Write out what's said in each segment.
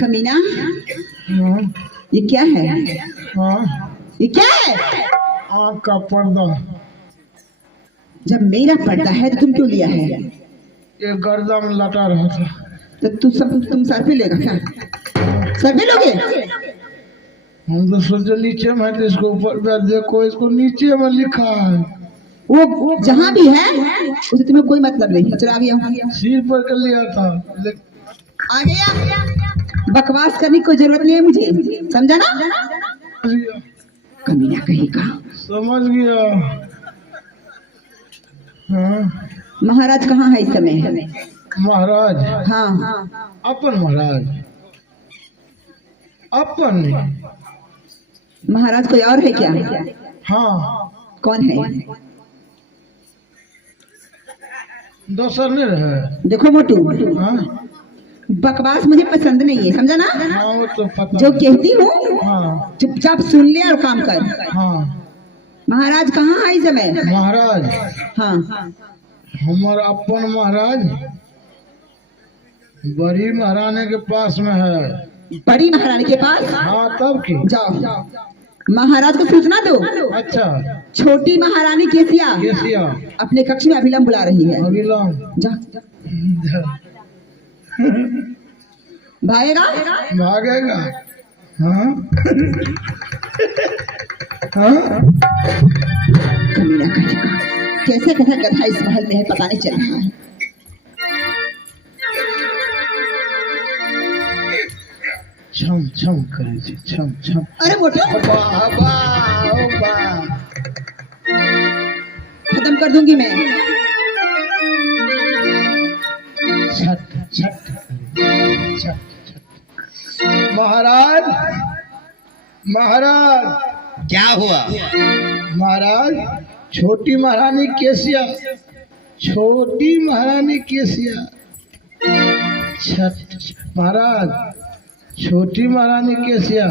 कमीना, ये क्या है? ये क्या है? आँख का पर्दा। जब मेरा पर्दा है तो तुम क्यों लिया है? ये गर्दा में लटा रहा था। तो तुम सर पे लेगा क्या? सर पे लोगे? हम तो सोचे नीचे में है तो इसको ऊपर पे देखो, इसको नीचे में लिखा है। वो जहाँ भी है उसे तुम्हें कोई मतलब नहीं। चलो आ गया, सिर पर कर लिया था आ गया। बकवास करने की कोई जरूरत नहीं है मुझे, समझा ना? कमीना कहीं का। समझ गया। हाँ। महाराज कहाँ है इस समय? महाराज? हाँ। अपन महाराज? अपन महाराज कोई और है क्या? हाँ। कौन है? दोसर नहीं रहे। देखो मोटू, हाँ? बकवास मुझे पसंद नहीं है, समझा ना? हाँ, वो तो पता। जो कहती हूँ हाँ। चुपचाप सुन ले और काम कर। हाँ। महाराज कहाँ है इस समय? महाराज? हाँ। हमारा अपन महाराज बड़ी महारानी के पास में है। बड़ी महारानी के पास? हाँ, तब की जाओ, महाराज को सूचना दो। अच्छा। छोटी महारानी केसिया केसिया अपने कक्ष में अभिलंब बुला रही है। अभिलंब? जा। भागेगा? भागेगा। हाँ। हाँ? कमीना कहेगा, कैसे कैसे गधा इस महल में है पता नहीं चल रहा है। छम छम करे छे, छम छम। अरे मोटा, खत्म कर दूंगी मैं। छट छट छट छट। महाराज, महाराज। क्या हुआ? महाराज, छोटी महारानी केसिया, छोटी महारानी केसिया। छठ महाराज, छोटी महारानी केसिया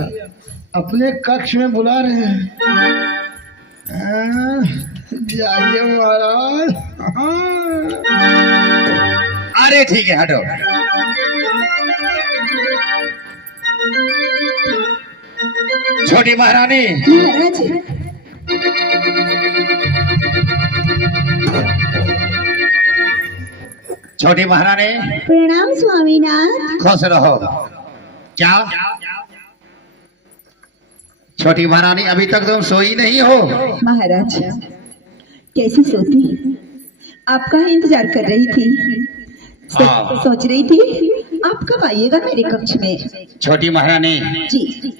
अपने कक्ष में बुला रहे हैं। जाइए महाराज। अरे ठीक है, हटो। छोटी महारानी, महाराज, छोटी महारानी, प्रणाम स्वामीनाथ। खुश रहो। क्या छोटी महारानी, अभी तक तुम सोई नहीं हो? महाराज, कैसे सोती, आपका ही इंतजार कर रही थी। हाँ। सोच रही थी आप कब आइएगा मेरे कक्ष में। छोटी महारानी जी,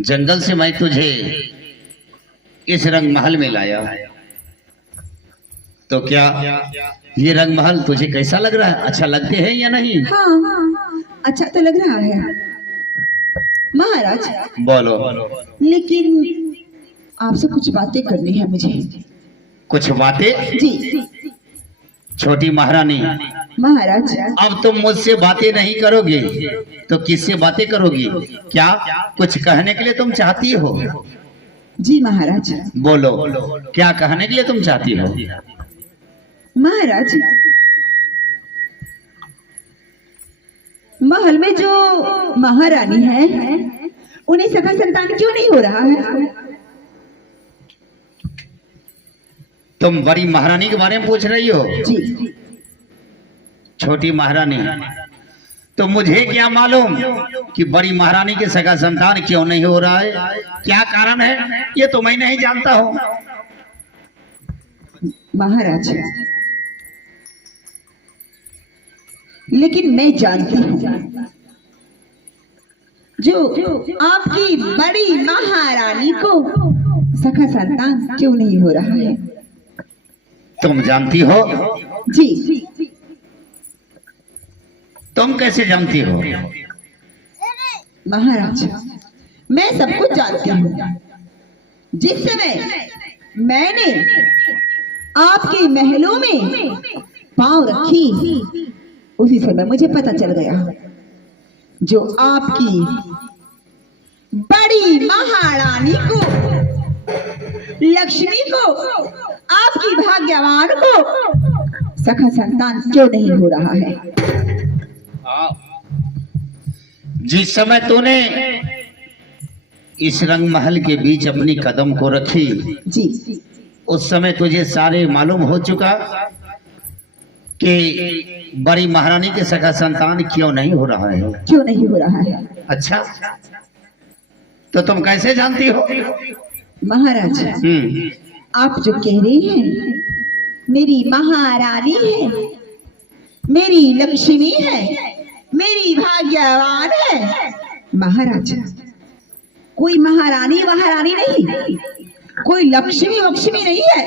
जंगल से मैं तुझे इस रंग महल में लाया, तो क्या ये रंग महल तुझे कैसा लग रहा है? अच्छा लगते हैं या नहीं? हाँ, अच्छा तो लग रहा है महाराज। बोलो। लेकिन आपसे कुछ बातें करनी है मुझे। कुछ बातें? जी छोटी महारानी, महाराज, अब तुम मुझसे बातें नहीं करोगी तो किससे बातें करोगी? क्या कुछ कहने के लिए तुम चाहती हो? जी महाराज। बोलो, क्या कहने के लिए तुम चाहती हो? महाराज, महल में जो महारानी है उन्हें सगा संतान क्यों नहीं हो रहा है? तुम बड़ी महारानी के बारे में पूछ रही हो? जी। छोटी महारानी, तो मुझे क्या मालूम कि बड़ी महारानी के सगा संतान क्यों नहीं हो रहा है? क्या कारण है ये तो मैं नहीं जानता हूँ। महाराज, लेकिन मैं जानती हूँ जो आपकी बड़ी महारानी को सखा संतान क्यों नहीं हो रहा है। तुम जानती हो? जी। तुम कैसे जानती हो? महाराज, मैं सब कुछ जानती हूँ। जिस समय मैंने आपके महलों में पांव रखी उसी समय मुझे पता चल गया जो आपकी बड़ी महारानी को, लक्ष्मी को, आपकी भाग्यवान को सखा संतान क्यों नहीं हो रहा है? जिस समय तूने इस रंग महल के बीच अपनी कदम को रखी, जी, उस समय तुझे सारे मालूम हो चुका कि बड़ी महारानी के सखा संतान क्यों नहीं हो रहा है। क्यों नहीं हो रहा है? अच्छा, तो तुम कैसे जानती हो? महाराज, आप जो कह रहे हैं मेरी महारानी है, मेरी लक्ष्मी है, मेरी भाग्यवान है। महाराज, कोई महारानी महारानी नहीं, कोई लक्ष्मी वक्ष्मी नहीं है।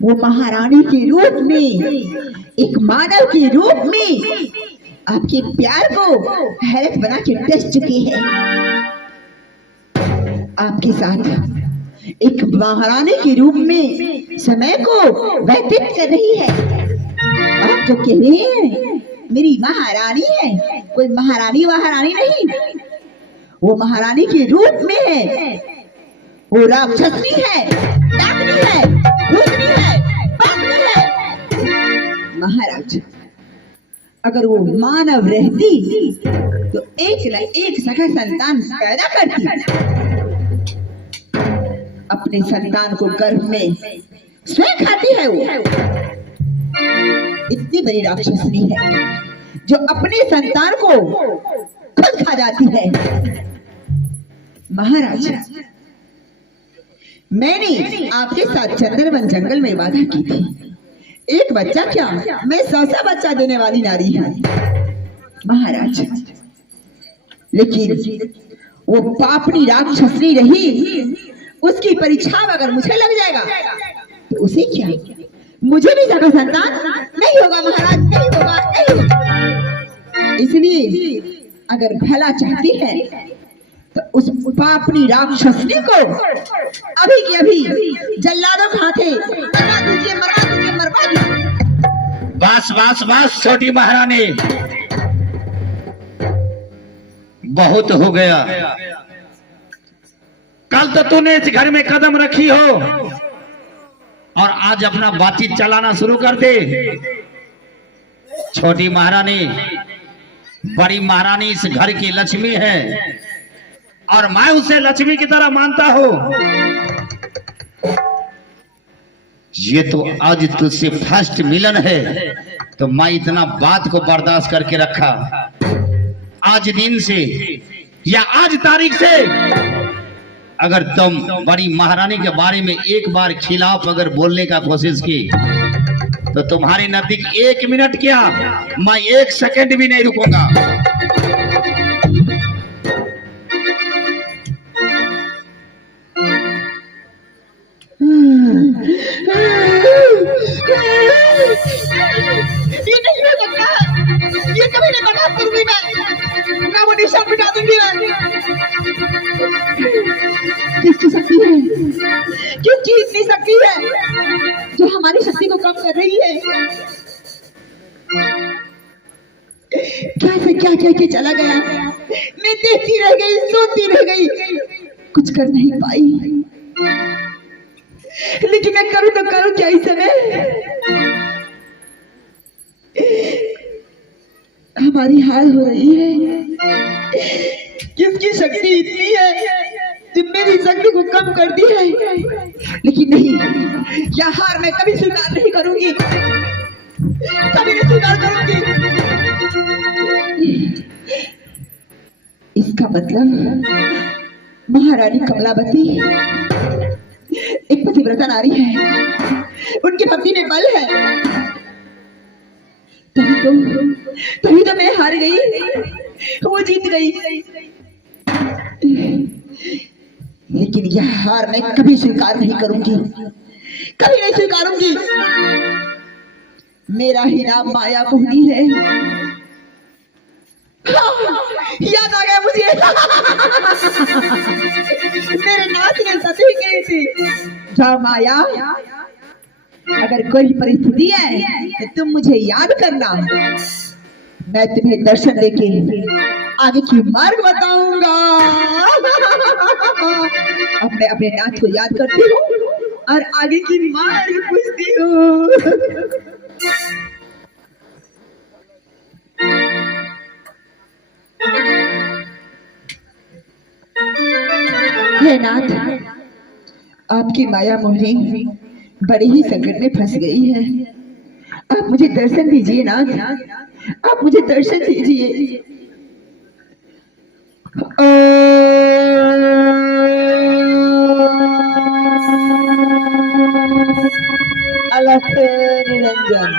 वो महारानी के रूप में, एक मानव के रूप में आपके प्यार को हैरत बना के डस चुके हैं। आपके साथ एक महारानी के रूप में समय को व्यतीत कर रही है। आप जो कह रहे हैं मेरी महारानी है, कोई महारानी महारानी नहीं, वो महारानी के रूप में है। वो राक्षसी है, डाकनी है, भूतनी है, पापनी है। महाराज, अगर वो मानव रहती तो एक न एक सखा संतान पैदा करती। अपने संतान को गर्भ में स्वयं खाती है। वो इतनी बड़ी राक्षसी है जो अपने संतान को खुद खा जाती है। महाराज, मैंने आपके साथ चंद्रवन जंगल में वादा की थी, एक बच्चा क्या मैं 100 बच्चा देने वाली नारी हूं। महाराज, लेकिन वो पापनी राक्षसी रही, उसकी परीक्षा अगर मुझे लग जाएगा तो उसे क्या, मुझे भी सका संतान नहीं होगा। महाराज, नहीं होगा, नहीं होगा। इसलिए अगर भला चाहती है तो उस पापनी राक्षसनी को अभी की अभी जल्लादों के हाथे मरवा दीजिए, मरवा दीजिए, मरवा दीजिए। बस बस बस छोटी महारानी, बहुत हो गया। कल तो तूने इस घर में कदम रखी हो और आज अपना बातचीत चलाना शुरू कर दे। छोटी महारानी, बड़ी महारानी इस घर की लक्ष्मी है और मैं उसे लक्ष्मी की तरह मानता हूं। ये तो आज तुझसे फर्स्ट मिलन है, तो मैं इतना बात को बर्दाश्त करके रखा। आज दिन से या आज तारीख से अगर तुम बड़ी महारानी के बारे में एक बार खिलाफ अगर बोलने का कोशिश की तो तुम्हारे नजदीक 1 मिनट क्या, मैं 1 सेकंड भी नहीं रुकूंगा। ये नहीं हो सकता, ये कभी नहीं बर्दाश्त करूंगी मैं, ना वो निशान मिटा दूंगी मैं। किसकी शक्ति है, किसकी इतनी शक्ति है जो हमारी शक्ति को कम कर रही है? क्या से क्या कह के चला गया, मैं देखती रह गई, सुनती रह गई, कुछ कर नहीं पाई। लेकिन मैं करूं तो करूं क्या इस समय? हमारी हाल हो रही है, किसकी शक्ति इतनी है जो मेरी शक्ति को कम कर दी है। लेकिन नहीं, यह हार मैं कभी स्वीकार नहीं करूंगी, कभी नहीं स्वीकार करूंगी। इसका मतलब महारानी कमलावती एक पतिव्रता नारी है, उनकी भक्ति में बल है। तभी तो मैं हार गई, वो जीत गई। लेकिन यह हार मैं कभी स्वीकार नहीं करूंगी, कभी नहीं स्वीकारूंगी। मेरा ही नाम माया मोहिनी है। याद आ गया मुझे मेरे नाथ ने सती गई थी। जा माया, अगर कोई परिस्थिति है तो तुम मुझे याद करना, मैं तुम्हें दर्शन देके आगे की मार्ग बताऊंगा। अब मैं अपने नाथ को याद करती हूँ। और आगे की मार पूछती हूँ। हे नाथ, आपकी माया मोहनी बड़े ही संकट में फंस गई है। आप मुझे दर्शन दीजिए नाथ, आप मुझे दर्शन दीजिए। अलख निरंजन,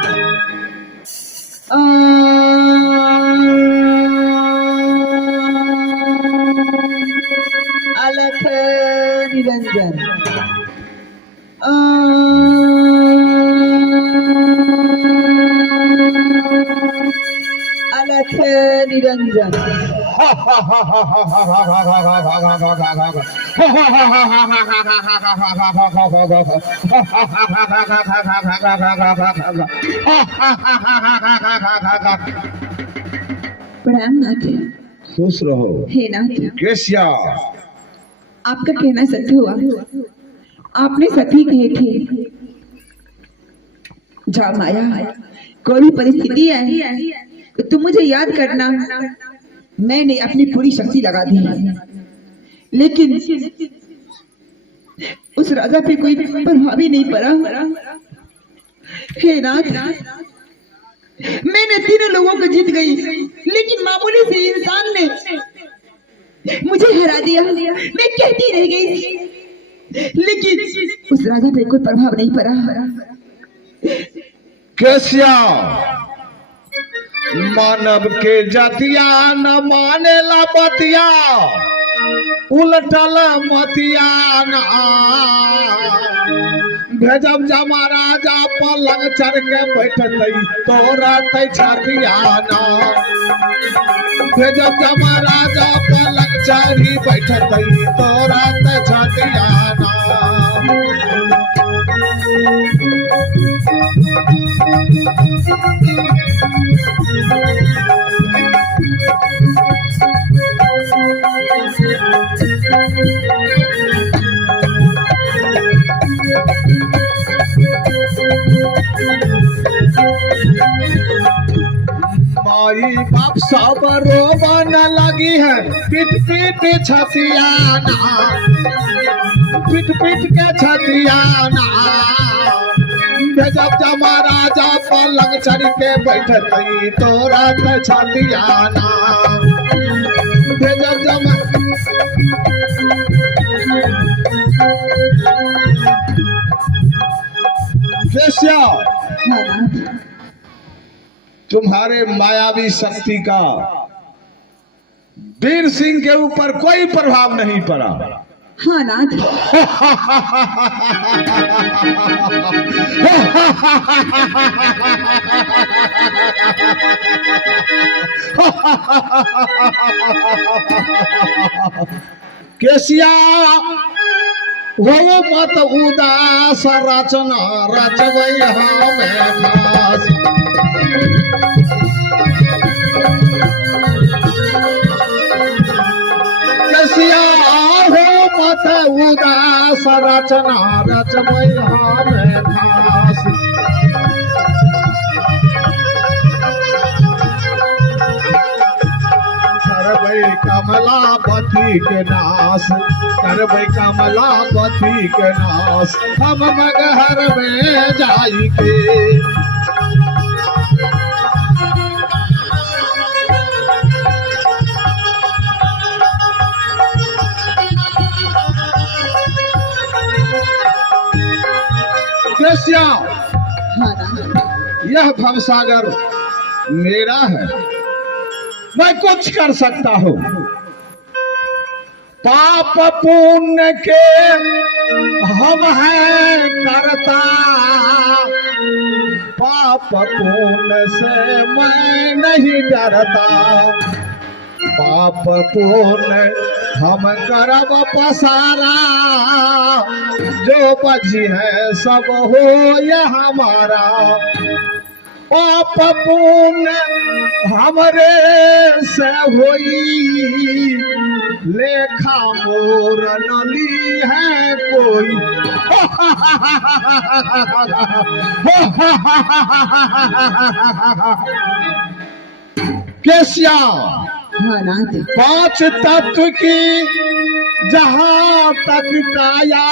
अलख निरंजन, अलख निरंजन। प्रणाम नाथ। खुश रहो। हे नाथ, केसिया, आपका कहना सत्य हुआ। आपने सही कहे थे। जा माया, कोई भी परिस्थिति है तो तुम मुझे याद करना। मैंने अपनी पूरी शक्ति लगा दी, लेकिन उस राजा पे कोई प्रभाव ही नहीं पड़ा। हे नाथ, मैंने तीनों लोगों को जीत गई, लेकिन मामूली से इंसान ने मुझे हरा दिया। मैं कहती रह गई, लेकिन उस राजा पे कोई प्रभाव नहीं पड़ा। केसिया, मानव के जातिया न मानेला बतिया, उलटल मतिया न भेजब जमा राजा पलंग चढ़ के बैठतई तोरा तै छतिया न भेजब जमा राजा पलंग चढ़ी बैठतई तोरा तै छतिया न। माई बाप सब रोवन लगी है, पीट पीट छतियाना, पीट पीट के छतियाना भेजब जमा राजा पलंग चढ़ के बैठतई तोरा त छतियाना भेजब जमा। केसिया, तुम्हारे मायावी शक्ति का वीर सिंह के ऊपर कोई प्रभाव नहीं पड़ा। हाँ नाथ। केसिया, वो मत उदास रचना रचवई हमें खास। केसिया, हो मत उदास रचना रचवई हमें खास। करबै कमलापति के नाश, करबै कमलापति के नाश, हम मगहर में जाई के। केसिया, यह भवसागर मेरा है, मैं कुछ कर सकता हूँ। पाप पुण्य के हम हैं करता, पाप पुण्य से मैं नहीं डरता। पाप पुण्य हम करब पसारा, जो बची है सब हो यह हमारा। पाप पुण्य हमरे से होई, लेखा मोर नली है कोई। केसिया हाँ नाथ। पांच तत्व की जहां तक काया,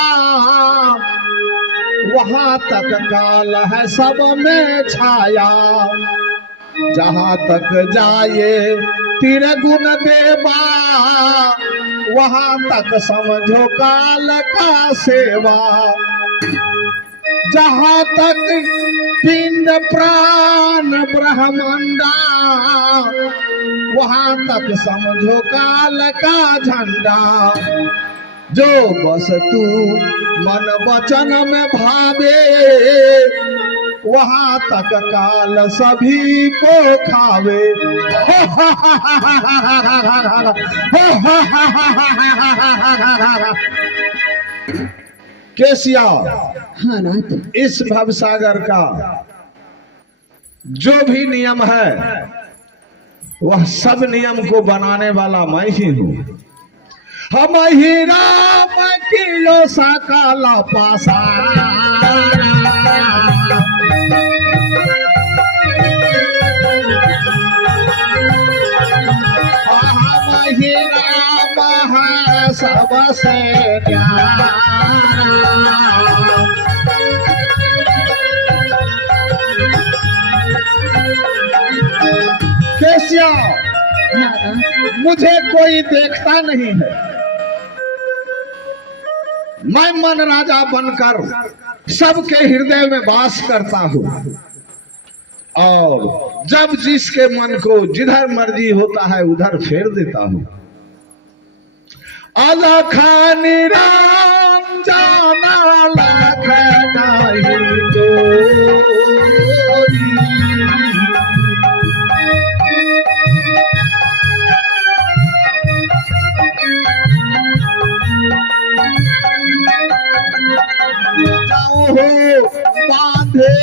वहां तक काल है सब में छाया। जहां तक जाए त्रिगुण देवा, वहां तक समझो काल का सेवा। जहां तक पिंड प्राण ब्रह्मांडा, वहां तक समझो काल का झंडा। जो बस तू मन वचन में भावे, वहां तक काल सभी को खावे। केसिया हाँ नाथ। इस भवसागर का जो भी नियम है, वह सब नियम को बनाने वाला मैं ही हूँ। हम ही राम कियो सकल पासा, हम ही राम है सबसे प्यारा। केसिया मुझे कोई देखता नहीं है, मैं मन राजा बनकर सबके हृदय में वास करता हूँ, और जब जिसके मन को जिधर मर्जी होता है उधर फेर देता हूँ। अलख निराम जाना लख नहीं कोई। बांधे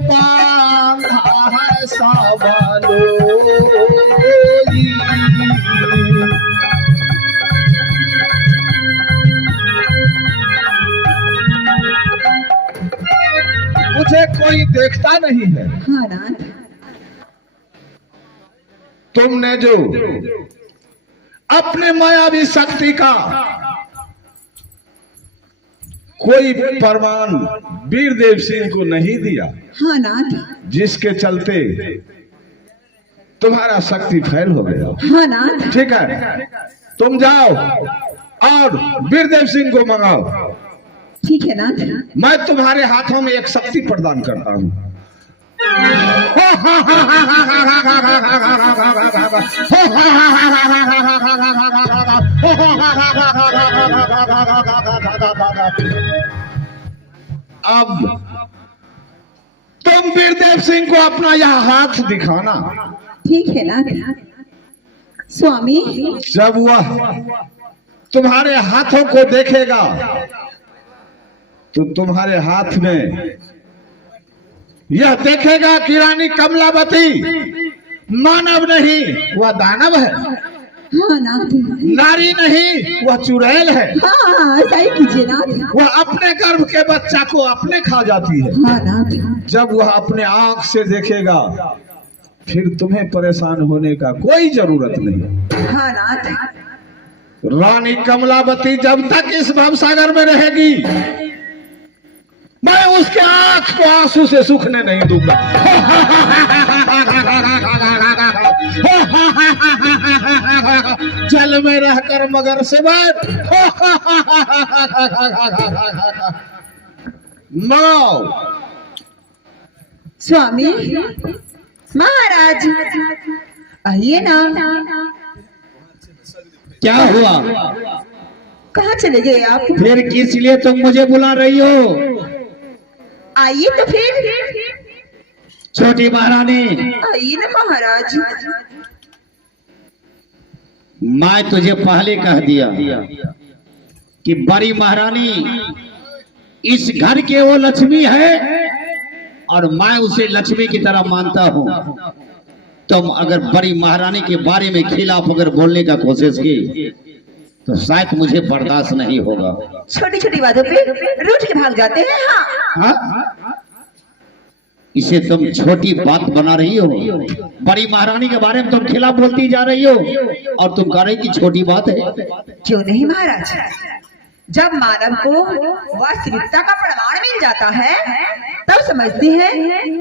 बांधा है सबलोई, मुझे कोई देखता नहीं है। हाँ नाथ। तुमने जो अपने मायावी शक्ति का कोई प्रमाण वीरदेव सिंह को नहीं दिया, हाँ नाथ। जिसके चलते तुम्हारा शक्ति फैल हो गया। हाँ नाथ। ठीक है, तुम जाओ और वीरदेव सिंह को मंगाओ। ठीक है नाथ। मैं तुम्हारे हाथों में एक शक्ति प्रदान करता हूँ। अब तुम वीरदेव सिंह को अपना यह हाथ दिखाना। ठीक है नाथ। स्वामी जब वह तुम्हारे हाथों को देखेगा तो तुम्हारे हाथ में यह देखेगा कि रानी कमलावती मानव नहीं, वह दानव है। हाँ नाथ। नारी नहीं, वह चुड़ैल है। हाँ सही कीजिए नाथ। वह अपने गर्भ के बच्चा को अपने खा जाती है। हाँ नाथ। जब वह अपने आंख से देखेगा फिर तुम्हें परेशान होने का कोई जरूरत नहीं। हाँ नाथ। रानी कमलावती जब तक इस भवसागर में रहेगी, मैं उसके आंख को आंसू से सूखने नहीं दूंगा। जल में रहकर मगर से माओ। स्वामी महाराज आइए ना। क्या हुआ? कहाँ चले गए आप? फिर किस लिए तुम मुझे बुला रही हो? आइए तो फिर। छोटी महारानी, आइए ना महाराज। मैं तुझे पहले कह दिया कि बड़ी महारानी इस घर के वो लक्ष्मी है और मैं उसे लक्ष्मी की तरह मानता हूँ। तुम अगर बड़ी महारानी के बारे में खिलाफ अगर बोलने का कोशिश की तो शायद मुझे बर्दाश्त नहीं होगा। छोटी छोटी बातों पे रूठ के भाग जाते हैं। हाँ हाँ? इसे तुम छोटी बात बना रही हो। बड़ी महारानी के बारे में तुम खिलाफ बोलती जा रही हो और तुम कह रही कि छोटी बात है। क्यों नहीं महाराज, जब मानव को वास्तविकता का प्रमाण मिल जाता है तब समझते हैं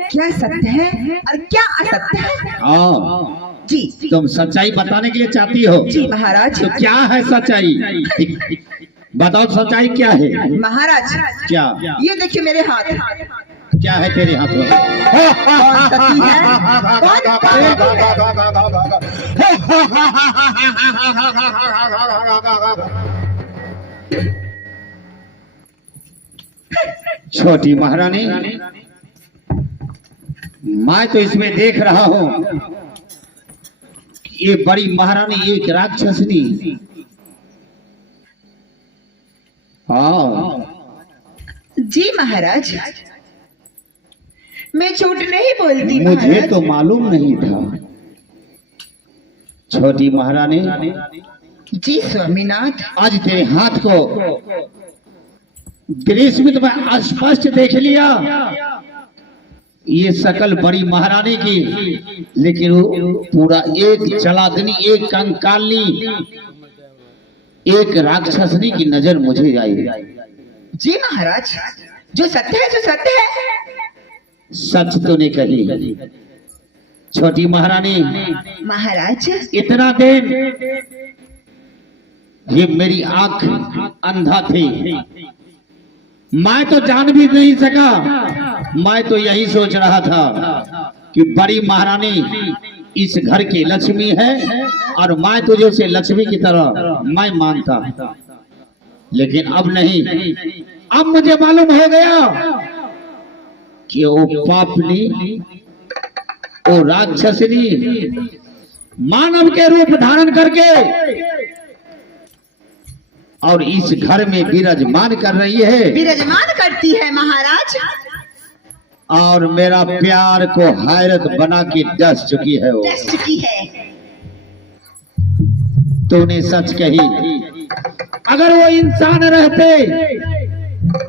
क्या सत्य है और क्या असत्य है। हाँ, जी तुम सच्चाई बताने के लिए चाहती हो। जी महाराज। तो क्या है सच्चाई? बताओ सच्चाई क्या है? महाराज क्या? ये देखिए मेरे हाथ, क्या है तेरे हाथ में? कौन सती है कौन छोटी महारानी, मैं तो इसमें देख रहा हूँ ये बड़ी महारानी एक राक्षसनी। हाँ जी महाराज, मैं झूठ नहीं बोलती मुझे महाराज। तो मालूम नहीं था। छोटी महारानी, जी स्वामीनाथ। आज तेरे हाथ को दृश्य में तो मैं स्पष्ट देख लिया, ये शकल बड़ी महारानी की, लेकिन वो पूरा एक चलादनी, एक कंकाली, एक राक्षसनी की नजर मुझे आई। जी महाराज, जो सत्य है जो सत्य है। सच तो नहीं कही। छोटी महारानी, महाराज इतना दिन ये मेरी आंख अंधा थी, मैं तो जान भी नहीं सका। मैं तो यही सोच रहा था कि बड़ी महारानी इस घर की लक्ष्मी है और मैं तुझे उसे लक्ष्मी की तरह मैं मानता, लेकिन अब नहीं। अब मुझे मालूम हो गया कि वो पापनी, वो राक्षसनी मानव के रूप धारण करके और इस घर में विराजमान कर रही है। विराजमान करती है महाराज। और मेरा प्यार को हैरत बना के डस चुकी है। वो डस चुकी है। तूने सच कही। अगर वो इंसान रहते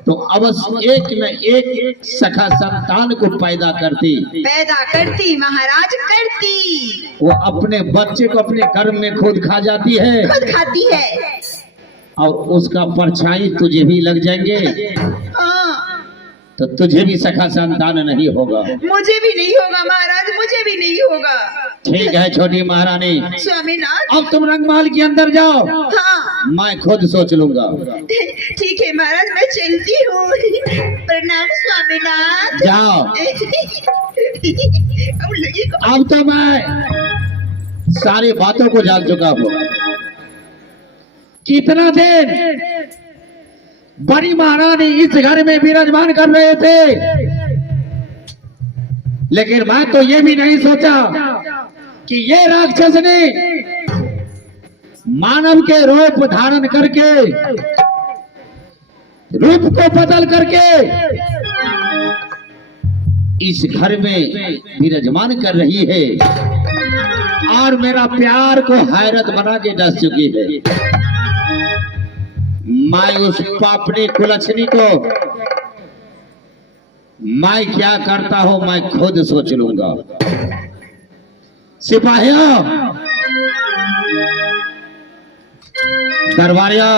तो अवश्य एक न एक सखा संतान को पैदा करती। पैदा करती महाराज, करती। वो अपने बच्चे को अपने गर्भ में खुद खा जाती है खुद खाती है। और उसका परछाई तुझे भी लग जाएंगे हाँ, तो तुझे भी सखा संतान नहीं होगा। मुझे भी नहीं होगा महाराज, मुझे भी नहीं होगा। ठीक है छोटी महारानी, स्वामीनाथ। अब तुम रंगमहल के अंदर जाओ, हाँ मैं खुद सोच लूंगा। ठीक है महाराज, मैं चलती हूँ। प्रणाम स्वामीनाथ। जाओ। अब तो मैं सारी बातों को जान चुका हूँ। कितना दिन बड़ी महारानी इस घर में विराजमान कर रहे थे, लेकिन मैं तो ये भी नहीं सोचा कि ये राक्षसनी मानव के रूप धारण करके, रूप को बदल करके इस घर में विराजमान कर रही है और मेरा प्यार को हैरत बना के डस चुकी है। मैं उस पापनी कुलछनी को मैं क्या करता हूं मैं खुद सोच लूंगा। सिपाहियों, दरबारियों,